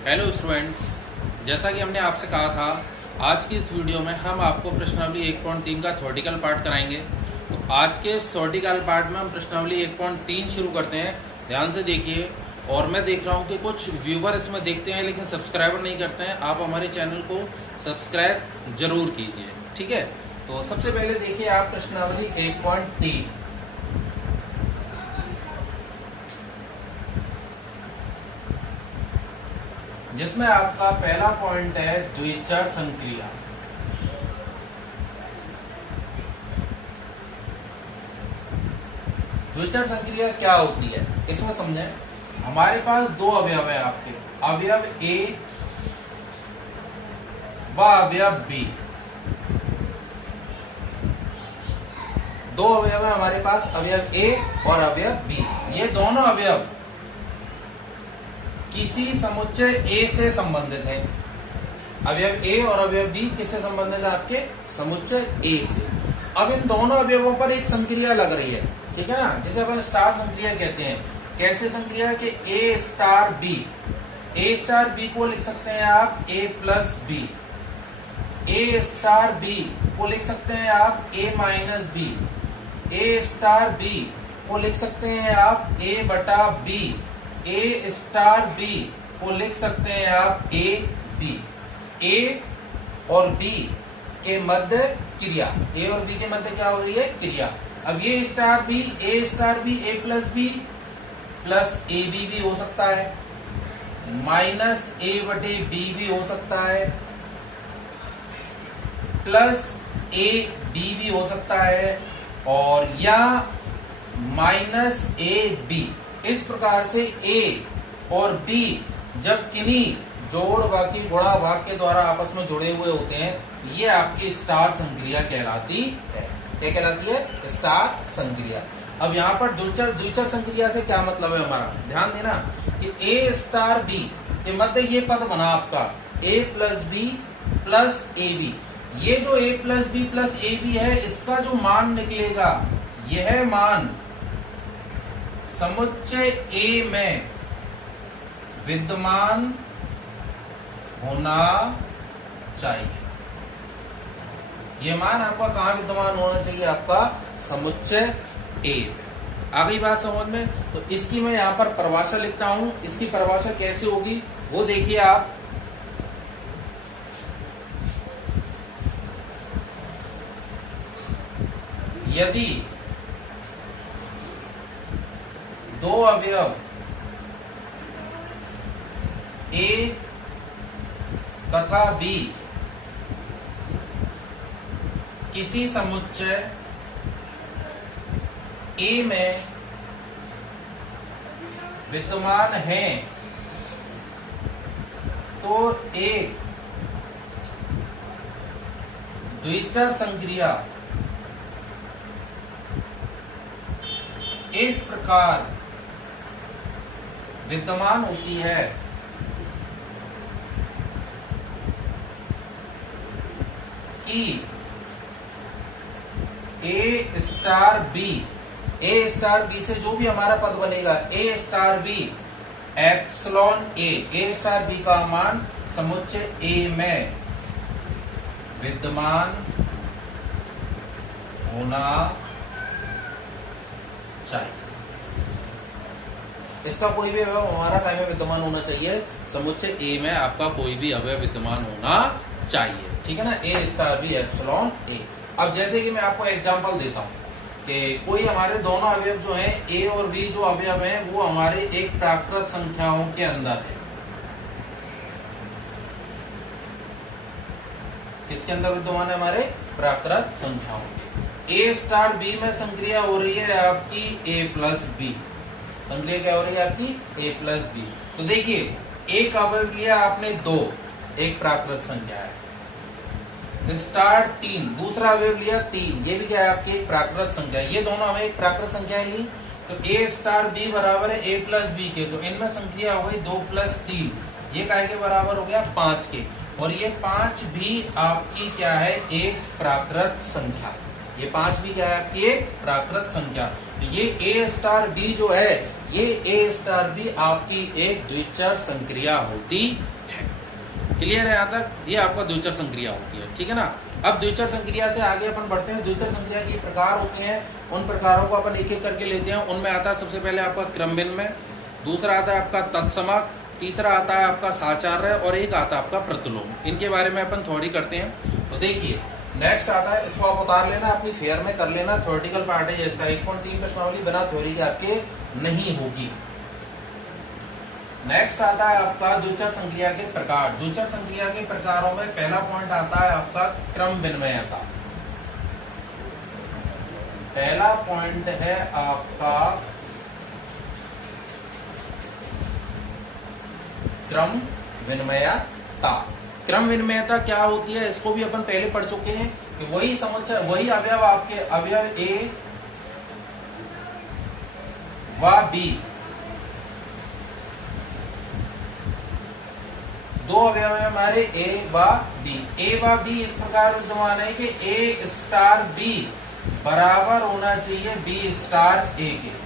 Hello students, जैसा कि हमने आपसे कहा था, आज की इस वीडियो में हम आपको प्रश्नावली 1.3 का थ्योरेटिकल पार्ट कराएंगे। तो आज के इस थ्योरेटिकल पार्ट में हम प्रश्नावली 1.3 शुरू करते हैं। ध्यान से देखिए। और मैं देख रहा हूँ कि कुछ व्यूवर इसमें देखते हैं लेकिन सब्सक्राइबर नहीं करते हैं। आप हमारे चैनल को सब्सक्राइब जरूर कीजिए, ठीक है। तो सबसे पहले देखिए आप प्रश्नावली 1.3, जिसमें आपका पहला पॉइंट है द्विचर संक्रिया। द्विचर संक्रिया क्या होती है इसमें समझें। हमारे पास दो अवयव है आपके, अवयव ए व अवयव बी। दो अवयव है हमारे पास, अवयव ए और अवयव बी। ये दोनों अवयव किसी समुच्चय ए से संबंधित है। अवयव ए और अवयव बी किससे संबंधित है? आपके समुच्चय ए से। अब इन दोनों अवयवों पर एक संक्रिया लग रही है, ठीक है ना, जिसे अपन स्टार संक्रिया कहते हैं। कैसे संक्रिया? कि ए स्टार बी। ए स्टार बी को लिख सकते हैं आप ए प्लस बी। ए स्टार बी को लिख सकते हैं आप ए माइनस बी। ए स्टार बी को लिख सकते हैं आप ए बटा बी। ए स्टार बी को लिख सकते हैं आप ए बी। ए और बी के मध्य क्रिया, ए और बी के मध्य क्या हो रही है? क्रिया। अब ये star B A plus B plus A B भी हो सकता है, माइनस ए बटे बी भी हो सकता है, प्लस ए बी भी हो सकता है, और या माइनस ए बी। इस प्रकार से ए और बी जब किन्हीं जोड़ बाकी गुणा भाग के द्वारा आपस में जुड़े हुए होते हैं, ये आपकी स्टार संक्रिया कहलाती है। क्या कहलाती है? स्टार संक्रिया। अब यहाँ पर द्विचर संक्रिया से क्या मतलब है हमारा? ध्यान देना कि ए स्टार बी के मध्य ये पद बना आपका A plus B plus A B. ये जो A plus B plus A B है, इसका जो मान निकलेगा, यह मान समुच्चय ए में विद्यमान होना चाहिए। यह मान आपका कहां विद्यमान होना चाहिए? आपका समुच्चय ए। आ गई बात समझ में? तो इसकी मैं यहां पर परिभाषा लिखता हूं। इसकी परिभाषा कैसे होगी वो देखिए आप। यदि दो अवयव ए तथा बी किसी समुच्चय ए में विद्यमान हैं, तो एक द्विचर संक्रिया इस प्रकार विद्यमान होती है कि ए स्टार बी से जो भी हमारा पद बनेगा, ए स्टार बी एप्सिलॉन ए स्टार बी का मान समुच्चय ए में विद्यमान होना चाहिए। इसका कोई भी अवयव हमारा काय में विद्यमान होना चाहिए? समुच्चय ए में आपका कोई भी अवयव विद्यमान होना चाहिए, ठीक है ना। ए स्टार बी एप्सिलॉन ए। अब जैसे कि मैं आपको एग्जांपल देता हूं कि कोई हमारे दोनों अवयव जो हैं ए और बी, जो अवयव हैं वो हमारे एक प्राकृत संख्याओं के अंदर है। किसके अंदर विद्यमान है? हमारे प्राकृत संख्याओं के। ए स्टार बी में संक्रिया हो रही है आपकी ए प्लस बी। संक्रिया क्या हो रही है आपकी? ए प्लस बी। तो देखिए, एक अवयव लिया आपने 2, एक प्राकृत संख्या है। स्टार 3, दूसरा अवयव लिया 3, ये भी क्या है? आपकी एक प्राकृत संख्या है। ये दोनों हमें एक प्राकृत संख्या ली, तो ए स्टार बी बराबर है ए प्लस बी के। तो इनमें संक्रिया हो गई 2 प्लस 3, ये काय के बराबर हो गया 5 के। और ये 5 भी आपकी क्या है? एक प्राकृत संख्या। ये 5 भी क्या है आपकी एक प्राकृत संख्या। तो ये ए स्टार बी जो है, ये ए स्टार बी आपकी एक द्विचर संक्रिया होती है। क्लियर है यहाँ तक? ये आपका द्विचर संक्रिया होती है, ठीक है ना। अब द्विचर संक्रिया से आगे अपन बढ़ते हैं। द्विचर संक्रिया के प्रकार होते हैं, उन प्रकारों को अपन एक एक करके लेते हैं। उनमें आता है सबसे पहले आपका क्रम विनिमय, दूसरा आता है आपका तत्समक, तीसरा आता है आपका साचार्य और एक आता है आपका प्रतिलोम। इनके बारे में अपन थोड़ी करते हैं। तो देखिए नेक्स्ट आता है, इसको आप उतार लेना, अपनी फेयर में कर लेना, थ्योरेटिकल पार्ट है इसका। 1.3 प्रश्नावली बिना थ्योरी के आपके नहीं होगी। नेक्स्ट आता है आपका द्विचर संक्रिया के प्रकार। द्विचर संक्रिया के प्रकारों में पहला पॉइंट आता है आपका क्रम विनिमय का। पहला पॉइंट है आपका क्रम विनिमयता। क्रम विनिमयता क्या होती है इसको भी अपन पहले पढ़ चुके हैं कि वही समुच्चय, वही अवयव, आपके अवयव ए व बी, दो अवयव है हमारे ए व बी। ए व बी इस प्रकार विद्यमान है कि ए स्टार बी बराबर होना चाहिए बी स्टार ए के।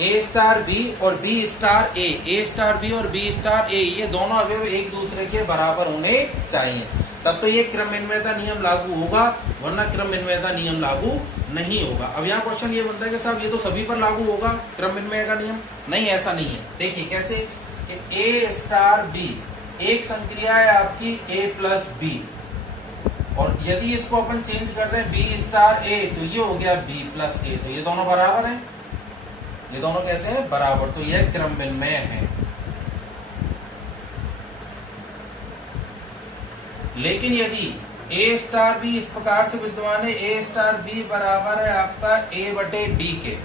ए स्टार बी और बी स्टार ए स्टार बी और बी स्टार ए, ये दोनों अवयव एक दूसरे के बराबर होने चाहिए, तब तो ये क्रम विनिमयता नियम लागू होगा, वरना क्रम विनिमयता नियम लागू नहीं होगा। अब यहाँ क्वेश्चन ये बनता है कि साहब ये तो सभी पर लागू होगा क्रम विनिमय का नियम। नहीं, ऐसा नहीं है। देखिए कैसे, ए स्टार बी एक संक्रिया है आपकी ए प्लस बी, और यदि इसको अपन चेंज कर दें बी स्टार ए, तो ये हो गया बी प्लस ए, तो ये दोनों बराबर हैं। ये दोनों कैसे हैं? बराबर। तो यह क्रम विनिमय है। लेकिन यदि ए स्टार बी इस प्रकार से विद्यमान है, ए स्टार बी बराबर है आपका ए बटे बी के,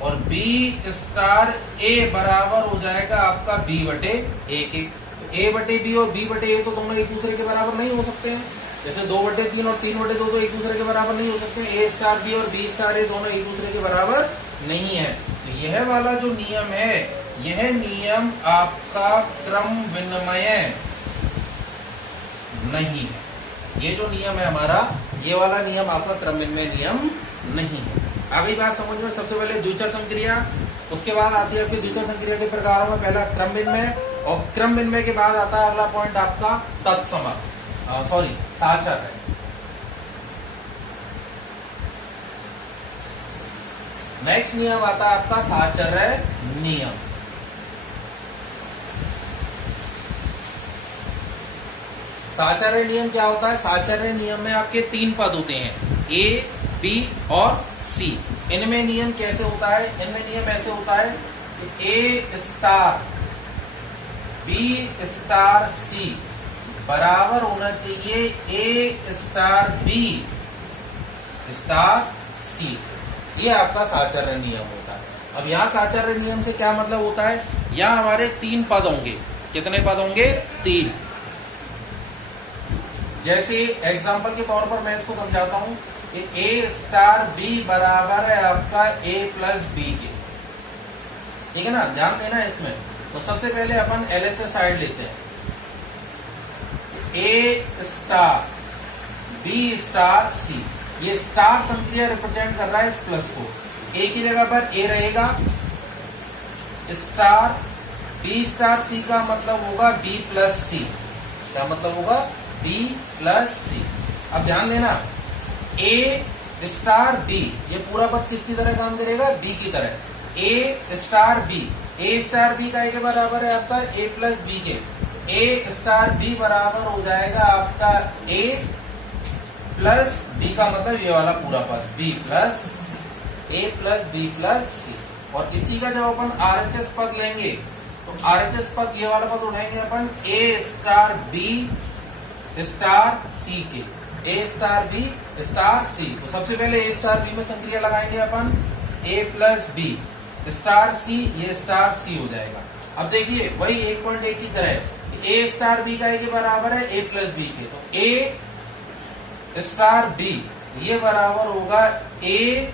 और बी स्टार ए बराबर हो जाएगा आपका बी बटे ए के। तो ए बटे बी और बी बटे ए तो दोनों एक दूसरे के बराबर नहीं हो सकते हैं। जैसे 2/3 और 3/2 तो एक दूसरे के बराबर नहीं हो सकते। ए स्टार बी और बी स्टार ए दोनों एक दूसरे के बराबर नहीं है। तो यह वाला जो नियम है, यह नियम आपका क्रम विनिमय नहीं है। ये जो नियम है हमारा, ये वाला नियम आपका क्रम विनिमय नियम नहीं है। आगे बात समझ में, सबसे पहले द्विचर संक्रिया, उसके बाद आती है आपकी द्विचर संक्रिया के प्रकारों में पहला क्रम विनिमय, और क्रम विनिमय के बाद आता है अगला पॉइंट आपका तत्समक, साचार्य। नेक्स्ट नियम आता है आपका साचार्य नियम। साचार्य नियम क्या होता है? साचार्य नियम में आपके 3 पद होते हैं, ए, बी और सी। इनमें नियम कैसे होता है? इनमें नियम ऐसे होता है कि ए स्टार बी स्टार सी बराबर होना चाहिए ए स्टार बी स्टार सी। ये आपका साचार्य नियम होता है। अब यहाँ साचार्य नियम से क्या मतलब होता है? यहाँ हमारे 3 पद होंगे। कितने पद होंगे? 3। जैसे एग्जांपल के तौर पर मैं इसको समझाता हूं कि ए स्टार बी बराबर है आपका ए प्लस बी के, ठीक है ना, ध्यान देना इसमें। तो सबसे पहले अपन एलएचएस साइड लेते हैं। ए स्टार बी स्टार सी, ये स्टार संक्रिया रिप्रेजेंट कर रहा है इस प्लस को। ए की जगह पर ए रहेगा, स्टार बी स्टार सी का मतलब होगा बी प्लस सी। क्या मतलब होगा? बी प्लस सी। अब ध्यान देना, ए स्टार बी, ये पूरा पद किसकी तरह काम करेगा? बी की तरह। ए स्टार बी, ए स्टार बी का के बराबर है आपका ए प्लस बी के। ए स्टार बी बराबर हो जाएगा आपका ए प्लस बी का मतलब ये वाला पूरा पद बी प्लस ए प्लस बी प्लस सी। और इसी का जब अपन आरएचएस पद लेंगे तो आरएचएस पद ये वाला पद उठाएंगे अपन ए स्टार बी स्टार सी के, ए स्टार बी स्टार सी। तो सबसे पहले ए स्टार बी में संक्रिया लगाएंगे अपन ए प्लस बी स्टार सी, ये स्टार सी हो जाएगा। अब देखिए वही 1.1 की तरह ए स्टार बी का के बराबर है ए प्लस बी के, तो ए स्टार बी ये बराबर होगा ए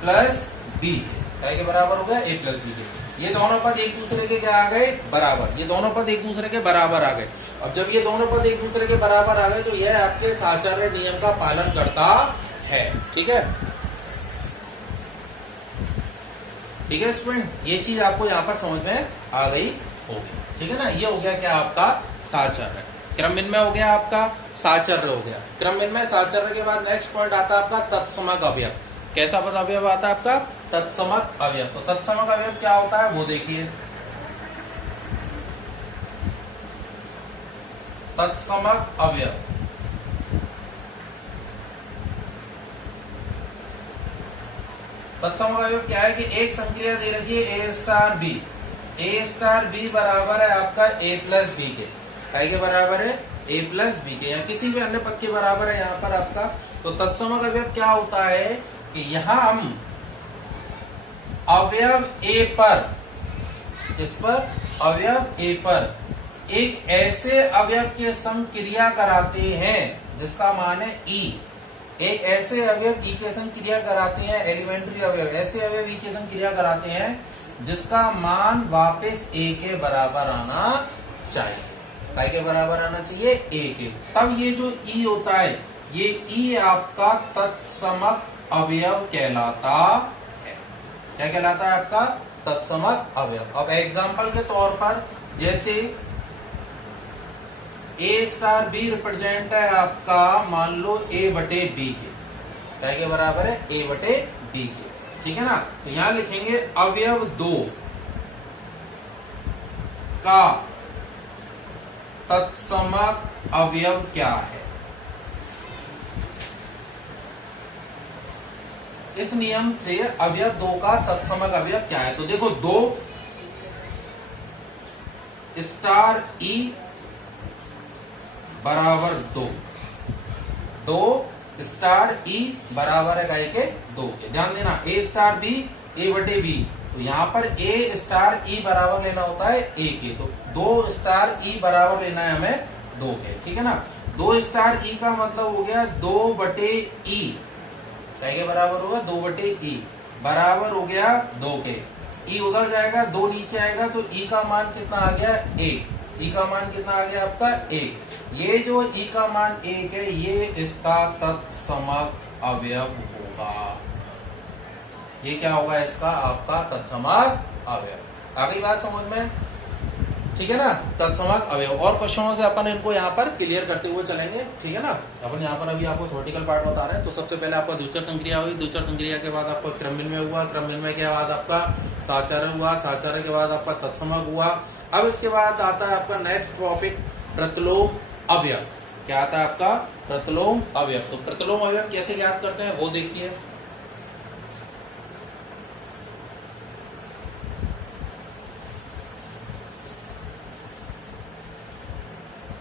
प्लस बी के बराबर हो गया ए प्लस बी के। ये दोनों पद एक दूसरे के क्या आ गए? बराबर। ये दोनों पद एक दूसरे के बराबर आ गए। अब जब ये दोनों पद एक दूसरे के बराबर आ गए तो यह आपके साचार्य नियम का पालन करता है। ठीक है, ठीक है स्टूडेंट, ये चीज आपको यहाँ पर समझ में आ गई होगी। ठीक है ना, ये हो गया क्या आपका साचर्य। क्रम विनिमय हो गया, आपका साचर्य हो गया। क्रम विनिमय साचर्य के बाद नेक्स्ट पॉइंट आता है आपका तत्समक अवयव। कैसा पद अवयव आता है आपका? तत्समक अवयव। तो तत्समक अवयव क्या होता है वो देखिए। तत्समक अवयव, तत्समक अवयव क्या है कि एक संक्रिया दे रखी है ए स्टार बी, ए स्टार बी बराबर है आपका ए प्लस बी के। काय के बराबर है? ए प्लस बी के, या किसी भी अन्य पद के बराबर है यहाँ पर आपका। तो तत्समक अवयव क्या होता है कि यहां हम अवयव ए पर, इस पर अवयव ए पर एक ऐसे अवयव के संग क्रिया कराते हैं जिसका मान है ई। एक ऐसे अवयव ई के संग क्रिया कराते हैं, एलिमेंट्री अवयव, ऐसे अवयव ई के संग क्रिया कराते हैं जिसका मान वापस ए के बराबर आना चाहिए। काय के बराबर आना चाहिए? ए के। तब ये जो ई होता है, ये ई आपका तत्समक अवयव कहलाता है। क्या कहलाता है आपका? तत्समक अवयव। अब एग्जाम्पल के तौर पर जैसे ए स्टार बी रिप्रेजेंट है आपका, मान लो ए बटे बी के। क्या के बराबर है? ए बटे बी के। ठीक है ना, तो यहां लिखेंगे अवयव 2 का तत्समक अवयव क्या है। इस नियम से अवयव 2 का तत्समक अवयव क्या है। तो देखो 2 स्टार ई बराबर 2 स्टार ई बराबर है काय के? 2 के। ध्यान देना, ए स्टार बी ए बटे बी, तो यहाँ पर ए स्टार ई बराबर लेना होता है ए के, तो 2 स्टार ई बराबर लेना है हमें 2 के। ठीक है ना, 2 स्टार ई का मतलब हो गया 2 बटे ई। काय के बराबर होगा? 2 बटे ई बराबर हो गया 2 के। ई उधर जाएगा, 2 नीचे आएगा, तो ई का मान कितना आ गया? 1। ई का मान कितना आ गया आपका? 1। ये जो ई का मान 1 है, ये इसका तत्समक अवयव होगा। ये क्या होगा? इसका आपका तत्समक अवयव। आ गई बात समझ में? ठीक है ना, तत्समक अवयव। और क्वेश्चनों से अपन इनको यहाँ पर क्लियर करते हुए चलेंगे। ठीक है ना, अपन यहाँ पर अभी आपको थ्योरेटिकल पार्ट बता रहे हैं। तो सबसे पहले आपका द्विचर संक्रिया हुई, द्विचर संक्रिया के बाद आपका क्रम विनिमय हुआ, क्रम विनिमय के बाद आपका साचर्य हुआ, साचर्य के बाद आपका तत्समक हुआ। अब इसके बाद आता है आपका नेक्स्ट टॉपिक प्रतिलोम अवयव। क्या आता है आपका? प्रतिलोम अवयव। तो प्रतिलोम अवयव कैसे ज्ञात करते हैं वो देखिए।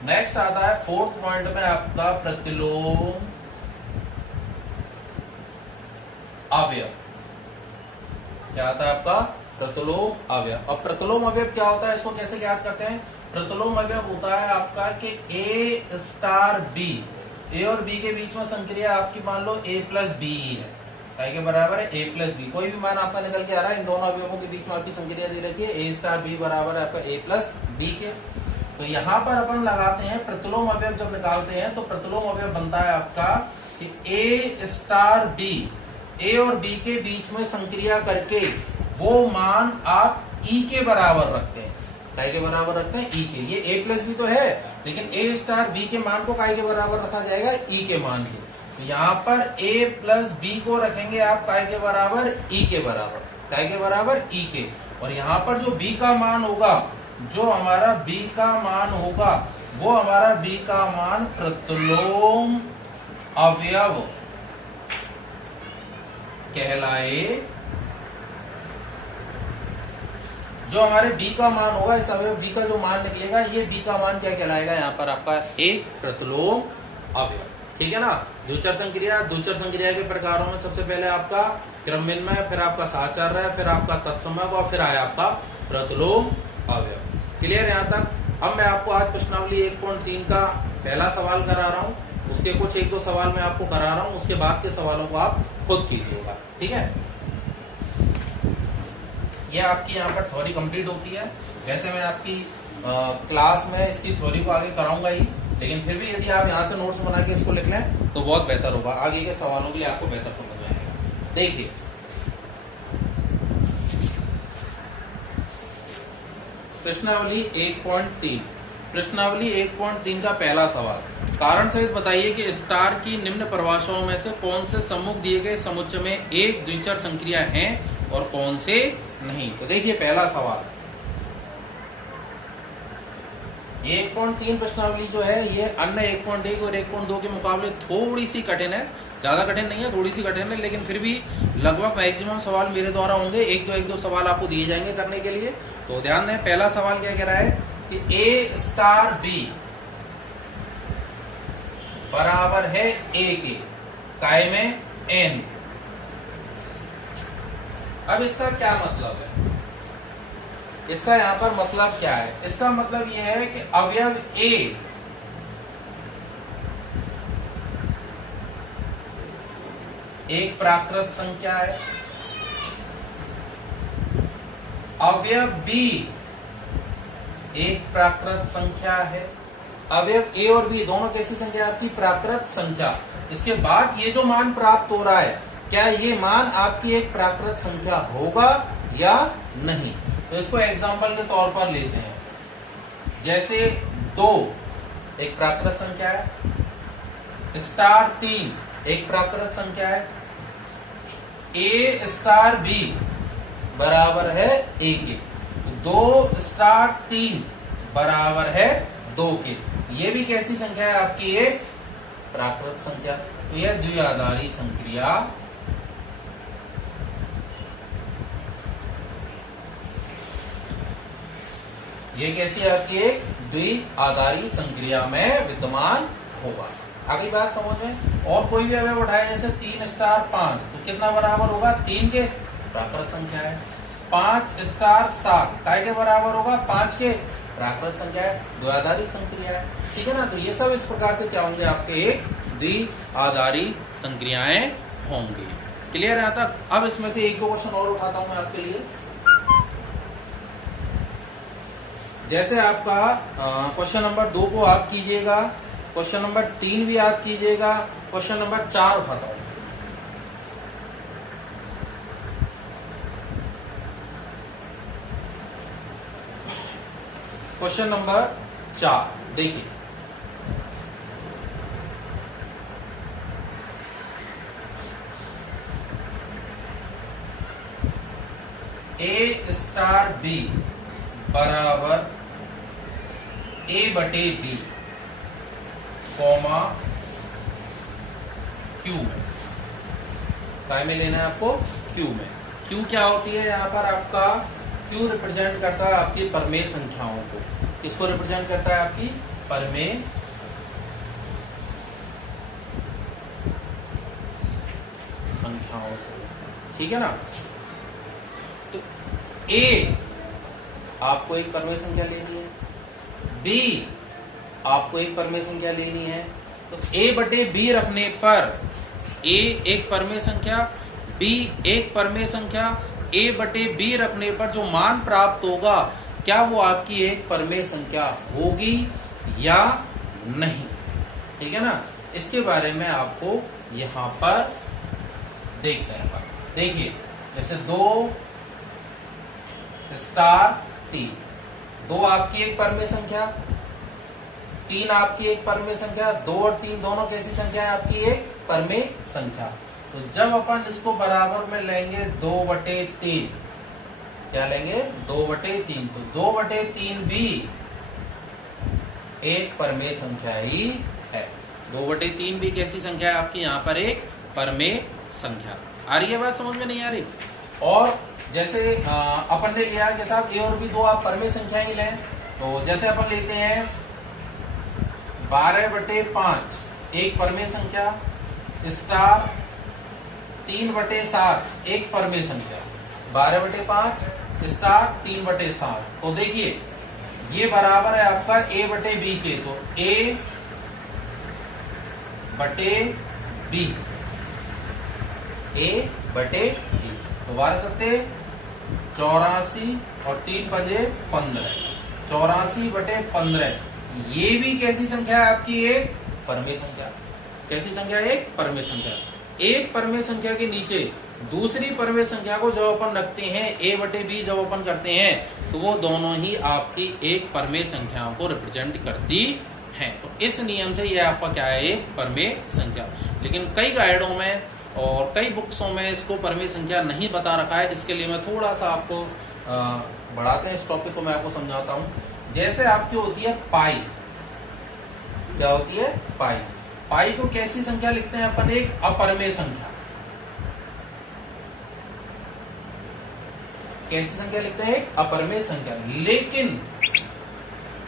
नेक्स्ट आता है 4th पॉइंट में आपका प्रतिलोम अवयव। क्या आता है आपका? प्रतिलोम अवयव। अब प्रतिलोम अवयव क्या होता है, इसको कैसे ज्ञात करते हैं? प्रतिलोम अवयव होता है आपका कि ए स्टार बी, ए और बी के बीच में संक्रिया आपकी मान लो ए प्लस बी है। काय के बराबर है? ए प्लस बी। कोई भी मान आपका निकल के आ रहा है, इन दोनों अवयवों के बीच में आपकी संक्रिया दे रखी है, ए स्टार बी बराबर है आपका ए प्लस बी के। तो यहाँ पर अपन लगाते हैं प्रतिलोम अवयव। जब निकालते हैं तो प्रतिलोम अवयव बनता है आपका कि ए स्टार बी, ए और बी के बीच में संक्रिया करके वो मान आप ई के बराबर रखते हैं। काय के बराबर रखते हैं? ई के। ये ए प्लस बी तो है, लेकिन ए स्टार बी के मान को काय के बराबर रखा जाएगा? ई के मान के। तो यहाँ पर ए प्लस बी को रखेंगे आप काय के बराबर? ई के बराबर। काय के बराबर? ई के। और यहाँ पर जो बी का मान होगा, जो हमारा बी का मान होगा, वो हमारा बी का मान प्रतिलोम अवयव कहलाए। जो हमारे बी का मान होगा, इस अवयव बी का जो मान निकलेगा, ये बी का मान क्या कहलाएगा? यहाँ पर आपका एक प्रतिलोम अवयव। ठीक है ना, द्विचर संक्रिया, द्विचर संक्रिया के प्रकारों में सबसे पहले आपका क्रम विनिमय, फिर आपका साचर्य, फिर आपका तत्समक और फिर आया आपका प्रतिलोम अवयव। क्लियर यहाँ तक? अब मैं आपको आज प्रश्नावली 1.3 का पहला सवाल करा रहा हूँ, उसके कुछ 1-2 सवाल मैं आपको करा रहा हूँ, उसके बाद के सवालों को आप खुद कीजिएगा। ठीक है, ये आपकी यहाँ पर थ्योरी कंप्लीट होती है। वैसे मैं आपकी क्लास में इसकी थ्योरी को आगे कराऊंगा ही, लेकिन फिर भी यदि आप यहाँ से नोट्स बना के इसको लिख लें तो बहुत बेहतर होगा, आगे के सवालों के लिए आपको बेहतर समझ में आएगा। देखिए प्रश्नावली 1.3, प्रश्नावली 1.3 का पहला सवाल, कारण सहित बताइए कि स्टार की निम्न परिभाषाओं में से कौन से सम्मुख दिए गए समुच्चय में एक द्विचर संक्रिया हैं और कौन से नहीं। तो देखिए पहला सवाल, 1.3 प्रश्नावली जो है ये अन्य 1.1 और 1.2 के मुकाबले थोड़ी सी कठिन है, ज्यादा कठिन नहीं है, थोड़ी सी कठिन है, लेकिन फिर भी लगभग मैक्सिमम सवाल मेरे द्वारा होंगे, एक दो सवाल आपको दिए जाएंगे करने के लिए। तो ध्यान दें, पहला सवाल क्या कह रहा है कि A स्टार B बराबर है A के, काय में N। अब इसका क्या मतलब है, इसका यहां पर मतलब क्या है, इसका मतलब यह है कि अवयव A एक प्राकृत संख्या है, अवयव B एक प्राकृत संख्या है, अवयव A और B दोनों कैसी संख्या आपकी, प्राकृत संख्या। इसके बाद ये जो मान प्राप्त हो रहा है, क्या ये मान आपकी एक प्राकृत संख्या होगा या नहीं। तो इसको एग्जांपल के तौर पर लेते हैं, जैसे 2 एक प्राकृत संख्या है, स्टार 3 एक प्राकृत संख्या है, A स्टार B बराबर है A के, 2 स्टार 3 बराबर है 2 के, ये भी कैसी संख्या है आपकी, एक प्राकृत संख्या। तो यह द्विआधारी संक्रिया ये कैसी है आपकी, एक द्विआधारी संक्रिया में विद्यमान होगा। आगे बात समझ में, और कोई भी अवयव उठाए जैसे 3 स्टार 5 तो कितना बराबर होगा, 3 के, प्राकृत संख्या है। 5 स्टार 7 काय के बराबर होगा, 5 के, प्राकृत संख्या है, द्विआधारी संक्रिया है, ठीक है ना। तो ये सब इस प्रकार से क्या होंगे, आपके एक द्विआधारी संक्रियाएं होंगी। क्लियर है यहाँ तक। अब इसमें से एक दो क्वेश्चन और उठाता हूं मैं आपके लिए, जैसे आपका क्वेश्चन नंबर 2 को आप कीजिएगा, क्वेश्चन नंबर 3 भी आप कीजिएगा, क्वेश्चन नंबर 4 उठाता हूं। क्वेश्चन नंबर 4 देखिए, A स्टार B बराबर A बटे B कॉमा Q में, काय में लेना है आपको, Q में। Q क्या होती है यहाँ पर आपका, Q रिप्रेजेंट करता है आपकी परमेय संख्याओं को, किसको रिप्रेजेंट करता है, आपकी परमेय संख्याओं को, ठीक है ना। तो A आपको एक परमेय संख्या लेनी है, B आपको एक परमेय संख्या लेनी है। तो A बटे B रखने पर A एक परमेय संख्या, B एक परमेय संख्या, A बटे B रखने पर जो मान प्राप्त होगा क्या वो आपकी एक परमेय संख्या होगी या नहीं, ठीक है ना। इसके बारे में आपको यहां पर देखना है। देखिए जैसे 2 स्टार 3, 2 आपकी एक परमेय संख्या, 3 आपकी एक परमेय संख्या, 2 और 3 दोनों कैसी संख्या है, आपकी एक परमेय संख्या। तो जब अपन इसको बराबर में लेंगे 2/3, क्या लेंगे, 2/3, तो 2/3 भी एक परमेय संख्या ही है। 2/3 भी कैसी संख्या है आपकी, यहाँ पर एक परमेय संख्या। आ रही है बात, समझ में नहीं आ रही। और जैसे अपन ने लिया कि साहब A और B दो आप परमेय संख्या ही लें, तो जैसे अपन लेते हैं 12/5 एक परमेय संख्या, स्टार 3/7 एक परमेय संख्या, 12/5 स्टार 3/7। तो देखिए ये बराबर है आपका A बटे B के, तो A बटे B, A बटे B, तो 12 सत्ते 84 और 3 पंजे 15, 84/15 ये भी कैसी संख्या है आपकी? एक परमेय संख्या। कैसी संख्या? एक परमेय संख्या। एक परमेय संख्या के नीचे दूसरी परमेय संख्या को जब अपन रखते हैं a/b जब अपन करते हैं तो वो दोनों ही आपकी एक परमेय संख्याओं को रिप्रेजेंट करती हैं। तो इस नियम से ये आपका क्या है? एक परमेय संख्या। लेकिन कई गाइडों में और कई बुक्सों में इसको परमेय संख्या नहीं बता रखा है। इसके लिए मैं थोड़ा सा आपको बढ़ाते हैं इस टॉपिक को, मैं आपको समझाता हूं। जैसे आपकी होती है पाई। क्या होती है? पाई। पाई को कैसी संख्या लिखते हैं अपन? एक अपरमेय संख्या। कैसी संख्या लिखते हैं? एक अपरमेय संख्या। लेकिन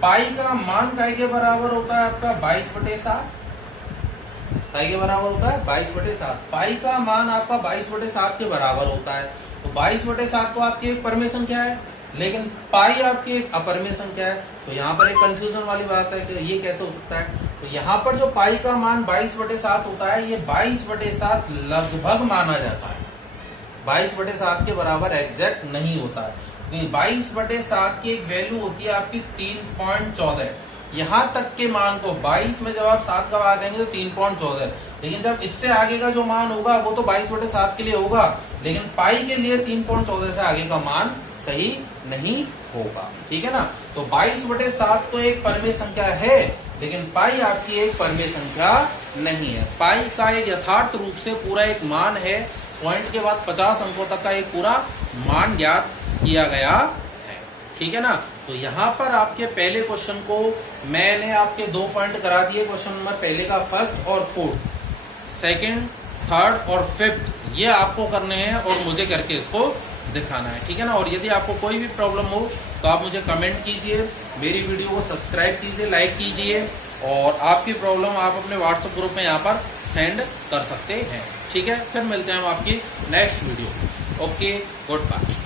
पाई का मान काय के बराबर होता है आपका? 22/7। पाई के बराबर होता है 22/7। पाई का मान आपका 22/7 के बराबर होता है। तो 22/7 तो आपकी एक परमेय संख्या है, लेकिन पाई आपकी एक अपरमेय संख्या है। तो यहाँ पर एक कंफ्यूजन वाली बात है कि ये कैसे हो सकता है। तो यहाँ पर जो पाई का मान 22/7 होता है, ये 22/7 लगभग माना जाता है। 22/7 के बराबर एग्जैक्ट नहीं होता है। 22/7 की एक वैल्यू होती है आपकी 3.14। यहां तक के मान को 22 में जब आप 7 का भाग देंगे तो 3.14। लेकिन जब इससे आगे का जो मान होगा वो तो 22/7 के लिए होगा, लेकिन पाई के लिए 3.14 से आगे का मान सही नहीं होगा। ठीक है ना। तो 22/7 तो एक परमेय संख्या है, लेकिन पाई आपकी एक परमेय संख्या नहीं है। पाई का एक यथार्थ रूप से पूरा एक मान है। पॉइंट के बाद 50 अंकों तक का एक पूरा मान ज्ञात किया गया है। ठीक है ना। तो यहाँ पर आपके पहले क्वेश्चन को मैंने आपके 2 पॉइंट करा दिए। क्वेश्चन नंबर पहले का फर्स्ट और फोर्थ, सेकंड, थर्ड और फिफ्थ ये आपको करने हैं और मुझे करके इसको दिखाना है। ठीक है ना। और यदि आपको कोई भी प्रॉब्लम हो तो आप मुझे कमेंट कीजिए, मेरी वीडियो को सब्सक्राइब कीजिए, लाइक कीजिए, और आपकी प्रॉब्लम आप अपने व्हाट्सएप ग्रुप में यहाँ पर सेंड कर सकते हैं। ठीक है। फिर मिलते हैं हम आपकी next video. Okay, good bye.